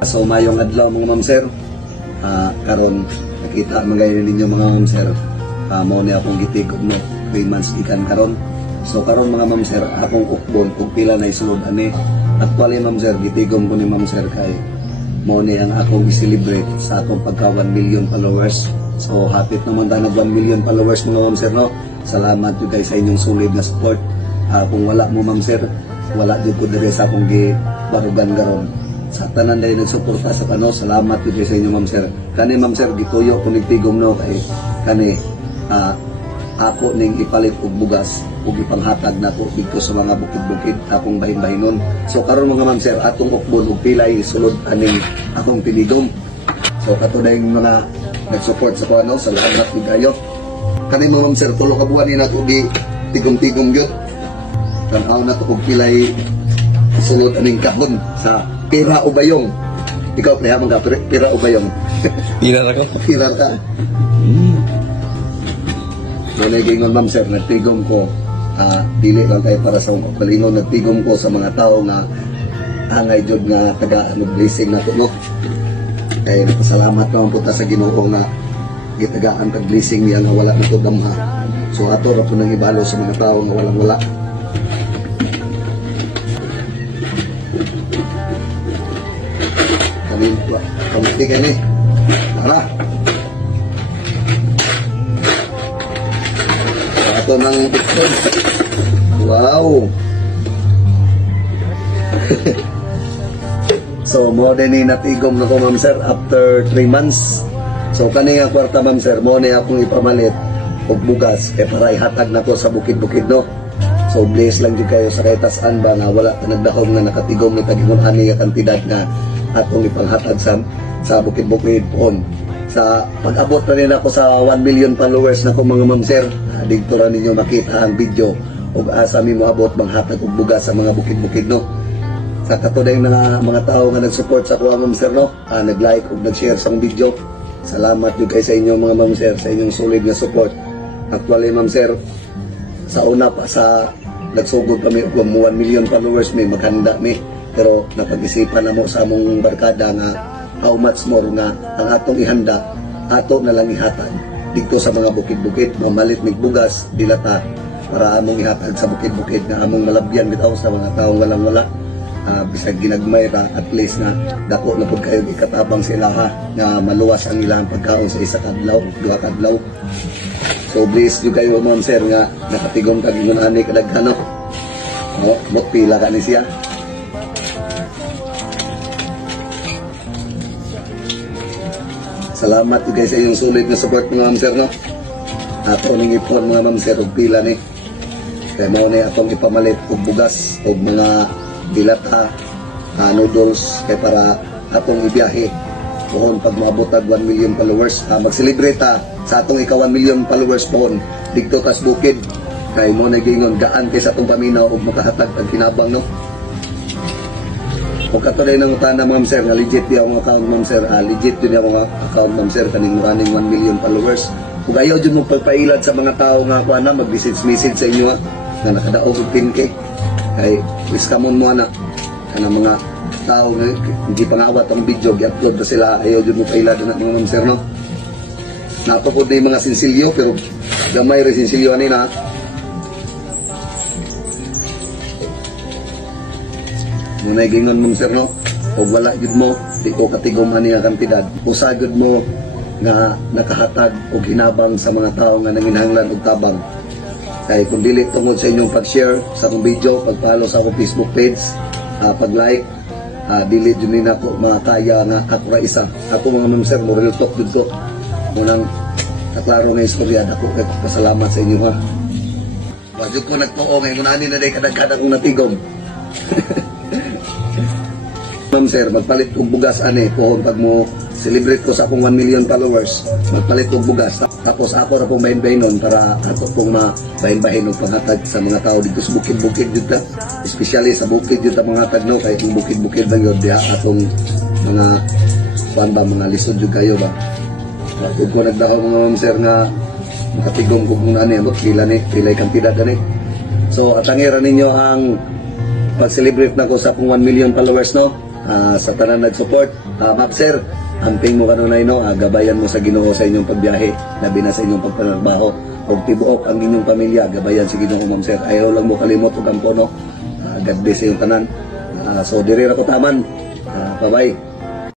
So mayong adlaw mga ma'am sir, karon nakita magayon ninyo mga ma'am sir, mao ni akong gitigom no 3 months ikan karon. So karon mga ma'am sir, akong ukbon kung pila na isulod ani. Actually ma'am sir, gitigom ko ni ma'am sir kay mao ni ang akong i-celebrate sa akong pagka 1 million followers. So hapit naman tayo na 1 million followers mga ma'am sir no. Salamat yun guys sa inyong solid na support. Kung wala mo ma'am sir, wala din ko dire sa akong gibarugan karon. Sa tanan dahil nagsuporta sa kano, salamat yun sa inyo ma'am sir. Kani ma'am sir, gituyo kung nagtigom no kay kani ako ning ipalit og bugas ug ipanghatag nako dito sa mga bukid-bukid akong bahin-bahinon. So karon mga ma'am sir, atong ukbon ug pilay sulod aning akong tinigom. So kato na yung mga nagsupport sa kuno, salamat ug kayo. Kani mga ma'am sir, tulo ka buwan ni nato gi tigom-tigom gyud. Tan-aw na to kung pilay sulod aning kahon sa pira o bayong. Ikaw payaman ka, pira o bayong? Pira ako. Pira ka. Nanagingon ma'am sir, nagtigom ko, dili lang kayo para sa mga kalingon, nagtigom ko sa mga tao nga angay jud nga taga-blessing nato no. Kaya nagpasalamat naman po ta sa Ginoo na gitagaan tag-blessing niya nga wala nito damha. So ato ra po nang ibalo sa mga tao nga walang wala. Pamitigan eh. Tara. Ito ng bitcoin. Wow. So, mo din ni natigom na ko ma'am sir after 3 months. So, kani nga kwarta ma'am sir, mo ni akong ipamalit og bugas kay para ihatag na ko sa bukid-bukid no. So, bless lang jud kayo sa kahit-asan ba nga wala ta nagdahom nga nakatigom ni tagingon ani nga kantidad nga atong ipanghatag sa bukid-bukid poon. Sa pag-abot na rin ako sa 1 million followers na ko mga ma'am sir, dito na ninyo makita ang video o asa mi moabot manghatag og bugas sa mga bukid-bukid no. Sa katuday mga tao nga nag-support sa kuha ma'am sir no, nag-like ug nag-share sa video. Salamat jud kay sa inyo mga ma'am sir sa inyong solid na support. Actually ma'am sir, sa una pa sa nagsugod kami og 1 million followers may maghanda mi. Pero napag-isipan na mo sa among barkada nga how much more nga ang atong ihanda, ato na lang ihatag dito sa mga bukid-bukid, mamalit mig bugas, dilata para among ihatag sa bukid-bukid na among malabyan bitaw sa mga taong walang-wala. Bisag ginagmay ra at least na dako na pud kayo ikatabang sila ha nga maluwas ang ilang pagkaon sa isa kadlaw, duha kadlaw. So please do kayo ma'am sir nga nakatigom kag ingon ani kadaghan no. Mot pila ka ni siya. Salamat po guys sa inyong sulit na support mga ma'am sir no. Ato ning ipon mga ma'am sir og pila ni. Kaya mao ni atong ipamalit og bugas og mga dilata, noodles kay para atong ibiyahe pohon pag maabot tag 1 million followers. Mag-celebrate sa atong ika 1 million followers pohon dito kas bukid. Kay mo nagingon gaan kay sa atong paminaw og makahatag ang kinabang no. Kung katuloy ng utana ma'am sir, nga legit di ang account ma'am sir, legit din ang account ma'am sir, kaning running 1 million followers. Kung ayaw dyan mo pagpailad sa mga tao nga ako na, mag-message sa inyo na nakadaog og 10K. Kay, iskamon mo na, kanang mga tao nga, hindi pangawat ang video, i-upload pa sila, ayaw dyan mo pailad na mga ma'am sir, no? Napapod na yung mga sinsilyo, pero gamay rin sinsilyo na. Muna gingon mong sir no, o wala yun mo, di ko katigom ani nga kantidad. Usagod mo nga nakahatag o hinabang sa mga tao nga nanginhanglan og tabang. Kaya kung dili tungod sa inyong pag-share sa akong video, pag-follow sa akong Facebook page, pag-like, dili dyan din ako makakaya nga ako ra isa. Ako mga ma'am sir, mo real talk dito. Munang kaklaro nga istorya, ako pasalamat sa inyo ha. Wag ko nagtuo ngayon, ani na day kadagkad akong natigom. Ma'am sir, magpalit kong bugas ani pohon pag mo celebrate ko sa akong 1 million followers, magpalit kong bugas. Tapos ako ra pong bahin-bahinon para ato pong mabahin-bahin og panghatag sa mga tao dito sa bukid-bukid jud ta. Especially sa bukid jud ta mga tagno kay kung bukid-bukid lang yun diha atong mga mga lisod jud kayo ba. Kung ko nagdahon mga ma'am sir nga makatigom ko kung ani mo pila ni pilay kantidad ani. So atangiran ninyo ang pag-celebrate na ko sa akong 1 million followers no. sa tanan nag-support. Ma'am sir, amping mo kanunay no, gabayan mo sa Ginoo sa inyong pagbiyahe, labi na sa inyong pagpanarbaho. Kung tibuok ang inyong pamilya, gabayan si Ginoo ma'am sir. Ayaw lang mo kalimot o kampo no. God bless sa iyong tanan. So diri ra ko taman. Bye-bye.